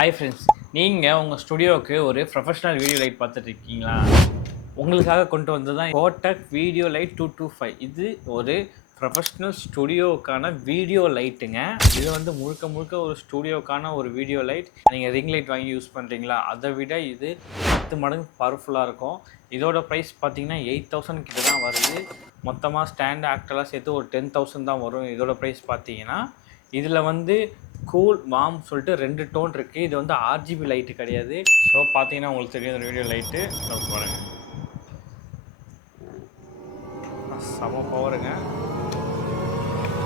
Hi friends, நீங்கள் உங்கள் ஸ்டுடியோவுக்கு ஒரு ப்ரொஃபஷனல் வீடியோ லைட் பார்த்துட்டு இருக்கீங்களா? உங்களுக்காக கொண்டு வந்தது தான் கோடக் வீடியோ லைட் 225. இது ஒரு ப்ரொஃபஷ்னல் ஸ்டுடியோவுக்கான வீடியோ லைட்டுங்க. இது வந்து முழுக்க முழுக்க ஒரு ஸ்டுடியோவுக்கான ஒரு வீடியோ லைட். நீங்கள் ரிங் லைட் வாங்கி யூஸ் பண்ணுறீங்களா, அதை விட இது 10 மடங்கு பவர்ஃபுல்லாக இருக்கும். இதோட ப்ரைஸ் பார்த்தீங்கன்னா 8000 கிட்ட தான் வருது. மொத்தமாக ஸ்டாண்ட் ஆக்டெல்லாம் சேர்த்து ஒரு 10,000 தான் வரும். இதோட ப்ரைஸ் பார்த்தீங்கன்னா இதில் வந்து கூல் வார்ம் சொல்லிட்டு 2 டோன் இருக்குது. இது வந்து ஆர்ஜிபி லைட்டு கிடையாது. ஸோ பார்த்தீங்கன்னா உங்களுக்கு தெரியும் இந்த வீடியோ லைட்டு பாருங்கள், செம பவருங்க.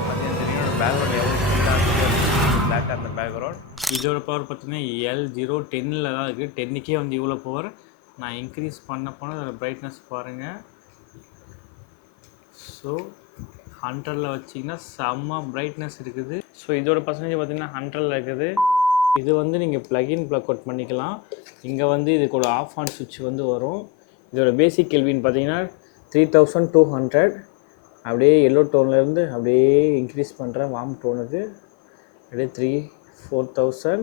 பார்த்தீங்கன்னா தெரியும் பேக்ரவுண்ட் எவ்வளோ பிளாக்காக இருந்த பேக்ரவுண்ட். இதோட பவர் பார்த்தீங்கன்னா L010 தான் இருக்குது. 10க்கே வந்து இவ்வளோ பவர். நான் இன்க்ரீஸ் பண்ண போனால் அதோட பிரைட்னஸ் பாருங்கள். ஸோ 100ல் வச்சிங்கன்னா செம்ம பிரைட்னஸ் இருக்குது. ஸோ இதோட பர்சன்டேஜ் பார்த்திங்கன்னா 100ல் இருக்குது. இது வந்து நீங்கள் ப்ளக்இன் ப்ளக் அவுட் பண்ணிக்கலாம். இங்கே வந்து இதுக்கு ஒரு ஆஃப் ஆன் சுவிட்ச் வந்து வரும். இதோட பேசிக் கெல்வின் பார்த்தீங்கன்னா 3200. அப்படியே எல்லோ டோன்லேருந்து அப்படியே இன்க்ரீஸ் பண்ணுறேன் வார்ம் டோனுக்கு. அப்படியே 3, 4000,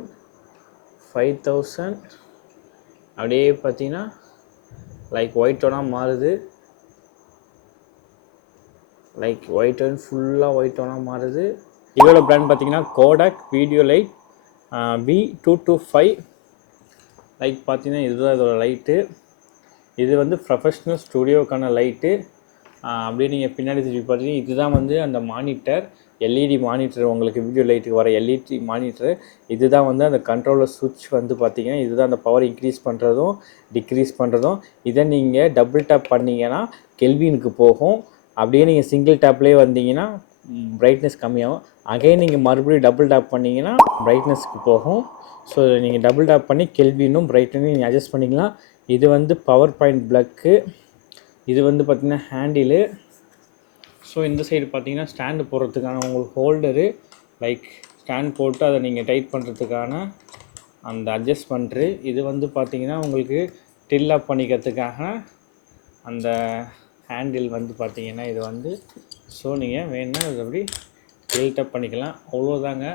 5000 அப்படியே பார்த்தீங்கன்னா லைக் ஒயிட் டோனாக மாறுது. லைக் ஒயிட் டோன் ஃபுல்லாக ஒயிட் டோனாக மாறுது. இதோட பிராண்ட் பார்த்தீங்கன்னா Kotak video light V225. Light பார்த்தீங்கன்னா இதுதான் இதோட லைட்டு. இது வந்து ப்ரொஃபஷ்னல் ஸ்டுடியோக்கான லைட்டு. அப்படியே நீங்கள் பின்னாடி திருப்பி பார்த்தீங்கன்னா இதுதான் வந்து அந்த மானிட்டர், எல்இடி மானிட்டர். உங்களுக்கு வீடியோ லைட்டுக்கு வர எல்இடி மானிட்டர். இதுதான் வந்து அந்த கண்ட்ரோலர் சுவிட்ச் வந்து பார்த்தீங்கன்னா இதுதான் அந்த பவர் இன்க்ரீஸ் பண்ணுறதும் டிக்ரீஸ் பண்ணுறதும். இதை நீங்கள் டபுள் டேப் பண்ணிங்கன்னா கெல்வினுக்கு போகும். அப்படியே நீங்கள் சிங்கிள் டேப்லேயே வந்தீங்கன்னா பிரைட்னஸ் கம்மியாகும். அகைன் நீங்கள் மறுபடியும் டபுள் டேப் பண்ணிங்கன்னா பிரைட்னஸ்க்கு போகும். ஸோ நீங்கள் டபுள் டேப் பண்ணி கெல்வினும் பிரைட்னஸும் நீங்கள் அட்ஜஸ்ட் பண்ணிக்கலாம். இது வந்து பவர் பாயிண்ட் ப்ளக்கு. இது வந்து பார்த்திங்கன்னா ஹேண்டிலு. ஸோ இந்த சைடு பார்த்திங்கன்னா ஸ்டாண்டு போடுறதுக்கான உங்களுக்கு ஹோல்டரு. லைக் ஸ்டாண்ட் போட்டு அதை நீங்கள் டைட் பண்ணுறதுக்கான அந்த அட்ஜஸ்ட்மெண்ட்ரு. இது வந்து பார்த்திங்கன்னா உங்களுக்கு டில் அப் பண்ணிக்கிறதுக்காக அந்த ஹேண்டில் வந்து பார்த்திங்கன்னா இது வந்து. ஸோ நீங்கள் வேணுன்னா இது அப்படி டில்டப் பண்ணிக்கலாம். அவ்வளோதாங்க.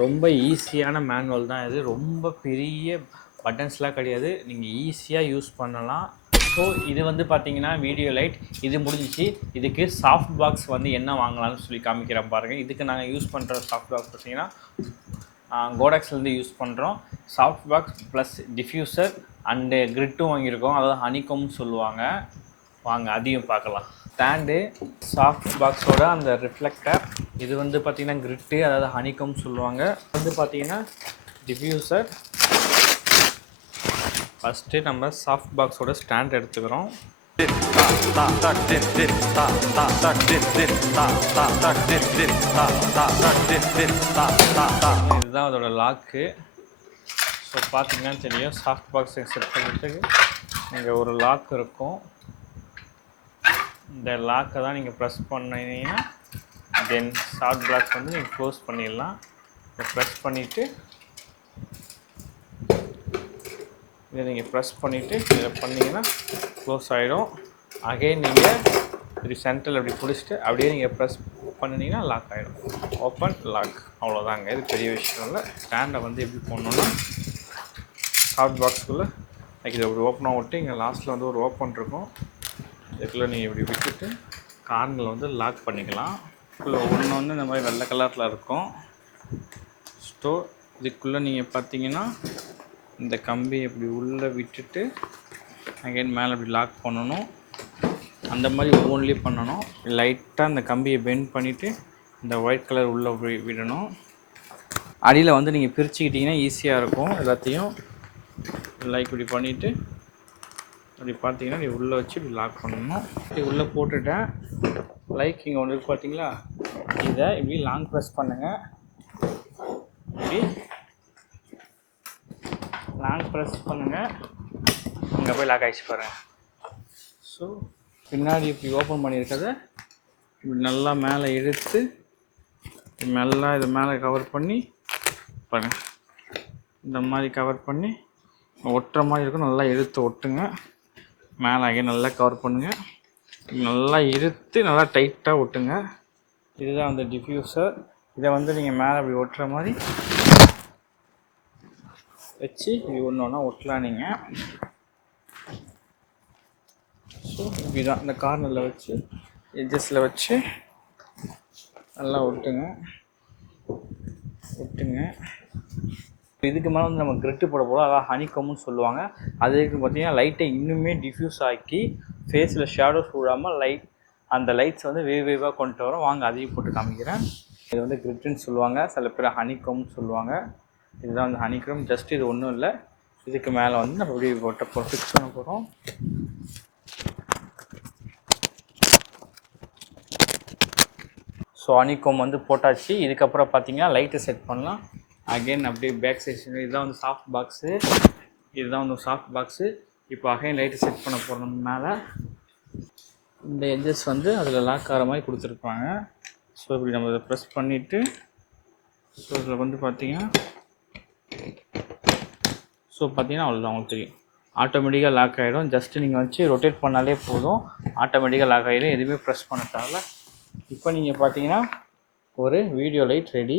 ரொம்ப ஈஸியான மேனுவல் தான் இது. ரொம்ப பெரிய பட்டன்ஸ்லாம் கிடையாது. நீங்கள் ஈஸியாக யூஸ் பண்ணலாம். ஸோ இது வந்து பார்த்திங்கன்னா வீடியோ லைட் இது முடிஞ்சிச்சு. இதுக்கு சாஃப்ட் பாக்ஸ் வந்து என்ன வாங்கலாம்னு சொல்லி காமிக்கிறேன் பாருங்கள். இதுக்கு நாங்கள் யூஸ் பண்ணுற சாஃப்ட் பாக்ஸ் பார்த்திங்கன்னா கோடக்ஸ்லேருந்து யூஸ் பண்ணுறோம். Soft box plus diffuser and கிரிட்டும் வாங்கியிருக்கோம். அதாவது ஹனிகோம்னு சொல்லுவாங்க. வாங்க அதையும் பார்க்கலாம். ஸ்டாண்டு, சாஃப்ட் பாக்ஸோட அந்த ரிஃப்ளெக்டர். இது வந்து பார்த்திங்கன்னா கிரிட்டு, அதாவது ஹனிகோம் சொல்லுவாங்க. வந்து பார்த்திங்கன்னா டிஃப்யூசர். ஃபஸ்ட்டு நம்ம சாஃப்ட் பாக்ஸோட ஸ்டாண்ட் எடுத்துக்கிறோம். இதுதான் அதோட லாக்கு. ஸோ பார்த்திங்கன்னா தெரியும் சாஃப்ட் பாக்ஸை செட் பண்ணுறதுக்கு இங்கே ஒரு லாக் இருக்கும். இந்த லாக்கை தான் நீங்கள் ப்ரெஸ் பண்ணிங்கன்னா தென் சாஃப்ட் பாக்ஸ் வந்து நீங்கள் க்ளோஸ் பண்ணிடலாம். இதை ப்ரெஸ் பண்ணிவிட்டு இதை நீங்கள் ப்ரெஸ் பண்ணிவிட்டு இதை பண்ணிங்கன்னா க்ளோஸ் ஆகிடும். அகைன் நீங்கள் இப்படி சென்டரில் அப்படி பிடிச்சிட்டு அப்படியே நீங்கள் ப்ரெஸ் பண்ணிங்கன்னா லாக் ஆகிடும். ஓப்பன் லாக், அவ்வளோதாங்க. இது பெரிய விஷயம் இல்லை. ஸ்டாண்டை வந்து எப்படி போடணுன்னா சாஃப்ட் பாக்ஸுக்குள்ளே லைக் இதை அப்படி ஓப்பனாக விட்டு இங்கே லாஸ்ட்டில் வந்து ஒரு ஓப்பன் இருக்கும். இதுக்குள்ளே நீங்கள் இப்படி விட்டுட்டு கார்னில் வந்து லாக் பண்ணிக்கலாம். இதுக்குள்ளே ஒன்று வந்து இந்த மாதிரி வெள்ளை கலரில் இருக்கும். ஸோ இதுக்குள்ளே நீங்கள் பார்த்தீங்கன்னா இந்த கம்பி இப்படி உள்ளே விட்டுட்டு அகைன் மேலே இப்படி லாக் பண்ணணும். அந்த மாதிரி ஒவ்வொன்றிலையும் பண்ணணும். லைட்டாக அந்த கம்பியை பெண்ட் பண்ணிவிட்டு இந்த ஒயிட் கலர் உள்ளே விடணும். அடியில் வந்து நீங்கள் பிரிச்சுக்கிட்டிங்கன்னா ஈஸியாக இருக்கும். எல்லாத்தையும் லைக் இப்படி பண்ணிவிட்டு அப்படி பார்த்தீங்கன்னா நீ உள்ளே வச்சு இப்படி லாக் பண்ணணும். இப்படி உள்ளே போட்டுட்டேன். லைக் இங்கே ஒன்று இருக்குது பார்த்தீங்களா, இதை இப்படி லாங் ப்ரெஸ் பண்ணுங்கள். இப்படி லாங் ப்ரெஸ் பண்ணுங்கள். இங்கே போய் லாக் ஆகிடுச்சு பாருங்கள். ஸோ பின்னாடி இப்படி ஓப்பன் பண்ணியிருக்கதை இப்படி நல்லா மேலே இழுத்து நல்லா இதை மேலே கவர் பண்ணி பாருங்கள். இந்த மாதிரி கவர் பண்ணி ஒட்டுற மாதிரி இருக்கும். நல்லா இழுத்து ஒட்டுங்க. மேலே ஆகி நல்லா கவர் பண்ணுங்கள். நல்லா இழுத்து நல்லா டைட்டாக ஒட்டுங்க. இதுதான் அந்த டிஃப்யூசர். இதை வந்து நீங்கள் மேலே அப்படி ஒட்டுற மாதிரி வச்சு இது ஒன்று ஒன்றா ஒட்டலாம் நீங்கள். ஸோ இப்படிதான் இந்த கார்னரில் வச்சு எட்ஜஸில் வச்சு நல்லா ஒட்டுங்க. இதுக்கு மேலே வந்து நம்ம கிரிட்டு போட போகிறோம், அதான் ஹனிகம்னு சொல்லுவாங்க. அதுக்கு பார்த்தீங்கன்னா லைட்டை இன்னுமே டிஃப்யூஸ் ஆக்கி ஃபேஸில் ஷேடோஸ் விடாமல் அந்த லைட்ஸ் வந்து வேவாக கொண்டு வரோம். வாங்க அதையும் போட்டு காமிக்கிறேன். இது வந்து கிரிட்டுன்னு சொல்லுவாங்க, சில பேர் ஹனிகம்னு சொல்லுவாங்க. இதுதான் வந்து ஹனிகம். ஜஸ்ட் இது ஒன்றும் இல்லை, இதுக்கு மேலே வந்து நம்ம அப்படியே போட்ட ஃபிக்ஸ் பண்ண போகிறோம். ஸோ ஹனிகம் வந்து போட்டாச்சு. இதுக்கப்புறம் பார்த்தீங்கன்னா லைட்டை செட் பண்ணலாம். அகெயின் அப்படியே பேக் சைட் இதுதான் வந்து சாஃப்ட் பாக்ஸு. இப்போ அகைன் லைட்டு செட் பண்ண போகிறோம். மேலே இந்த எட்ஜஸ் வந்து அதில் லாக் ஆகிற மாதிரி கொடுத்துருப்பாங்க. ஸோ இப்படி நம்ம இதை ப்ரெஸ் பண்ணிவிட்டு ஸோ இதில் வந்து பார்த்தீங்கன்னா அவ்வளோதான், உங்களுக்கு தெரியும் ஆட்டோமேட்டிக்காக லாக் ஆகிடும். ஜஸ்ட்டு நீங்கள் வச்சு ரொட்டேட் பண்ணாலே போதும், ஆட்டோமேட்டிக்காக லாக் ஆகிடும், எதுவுமே ப்ரெஸ் பண்ண தேவையில்ல. இப்போ நீங்கள் பார்த்தீங்கன்னா ஒரு வீடியோ லைட் ரெடி.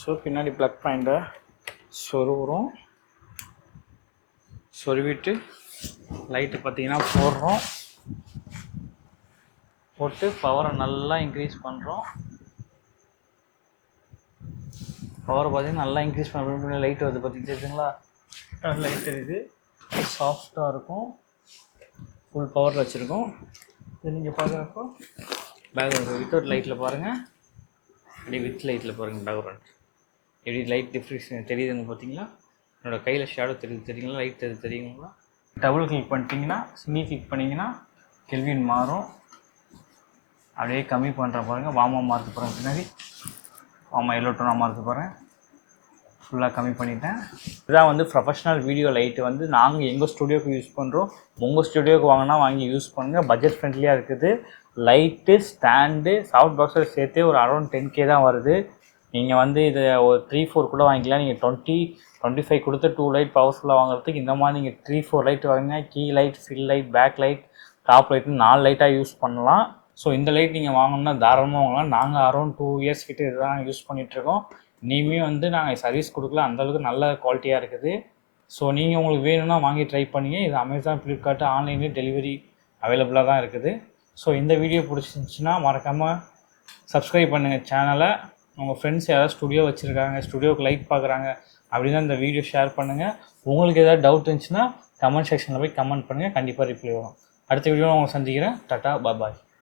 ஸோ பின்னாடி ப்ளக் பாயிண்ட்டை சொருவிட்டு லைட்டு பார்த்தீங்கன்னா போட்டு பவரை நல்லா இன்க்ரீஸ் பண்ணுறோம். பவரை பார்த்தீங்கன்னா நல்லா இன்க்ரீஸ் பண்ணுற லைட் வருது பார்த்துக்கிட்டுங்களா, லைட் இருக்குது, சாஃப்டாக இருக்கும், ஃபுல் பவரில் வச்சுருக்கோம். இது நீங்கள் பார்க்குறப்போ பேக்ரவுண்ட் வித்தவுட் லைட்டில் பாருங்கள், அப்படியே வித் லைட்டில் பாருங்கள் பேக்ரவுண்ட் எப்படி லைட் டிஃப்ரென்ஸ் தெரியுதுங்க பார்த்தீங்களா. என்னோடய கையில் ஷேடோ தெரியுங்களா, லைட் தெரியுங்களா. டபுள் கிளிக் பண்ணிட்டீங்கன்னா, சிங்கிள் கிளிக் பண்ணிங்கன்னா கெல்வின் மாறும். அப்படியே கம்மி பண்ணுற பாருங்கள், வார்மாக மார்க் பாருங்கள், பின்னாடி வார்மாக எல்லோ டோனாக மார்க் பாருங்கள், ஃபுல்லாக கம்மி பண்ணிட்டேன். இதுதான் வந்து ப்ரொஃபஷ்னல் வீடியோ லைட்டு வந்து நாங்கள் எங்கள் ஸ்டுடியோவுக்கு யூஸ் பண்ணுறோம். உங்கள் ஸ்டுடியோவுக்கு வாங்கினா வாங்கி யூஸ் பண்ணுங்கள், பட்ஜெட் ஃப்ரெண்ட்லியாக இருக்குது. லைட்டு, ஸ்டாண்டு, சாஃப்ட் பாக்ஸில் சேர்த்தே ஒரு அரௌண்ட் 10K தான் வருது. நீங்கள் வந்து இதை ஒரு 3-4 கூட வாங்கிக்கலாம். நீங்கள் 20-25 கொடுத்து 2 லைட் பவர்ஃபுல்லாக வாங்குறதுக்கு இந்த மாதிரி நீங்கள் 3-4 லைட் வாங்கினா key light, fill light, back light, top லைட்னு 4 லைட்டாக யூஸ் பண்ணலாம். ஸோ இந்த லைட் நீங்கள் வாங்கணும்னா தாராளமாக வாங்கலாம். நாங்கள் அரௌண்ட் 2 இயர்ஸ் கிட்டே இதுதான் யூஸ் பண்ணிகிட்ருக்கோம். இனிமேல் வந்து நாங்கள் சர்வீஸ் கொடுக்கல, அந்தளவுக்கு நல்ல குவாலிட்டியாக இருக்குது. ஸோ நீங்கள் உங்களுக்கு வேணும்னா வாங்கி ட்ரை பண்ணிங்க. இது அமேசான், ஃப்ளிப்கார்ட், ஆன்லைன்லேயே டெலிவரி அவைலபிளாக தான் இருக்குது. ஸோ இந்த வீடியோ பிடிச்சிருந்துச்சின்னா மறக்காமல் சப்ஸ்கிரைப் பண்ணுங்கள் சேனலை. உங்கள் ஃப்ரெண்ட்ஸ் யாராவது ஸ்டுடியோ வச்சுருக்காங்க, ஸ்டுடியோவுக்கு லைட் பார்க்குறாங்க அப்படின்னா இந்த வீடியோ ஷேர் பண்ணுங்கள். உங்களுக்கு ஏதாவது டவுட் இருந்துச்சுன்னா கமெண்ட் செக்ஷனில் போய் கமெண்ட் பண்ணுங்கள், கண்டிப்பாக ரிப்ளை வரும். அடுத்த வீடியோவில் உங்களை சந்திக்கிறேன். டாட்டா, பாய்.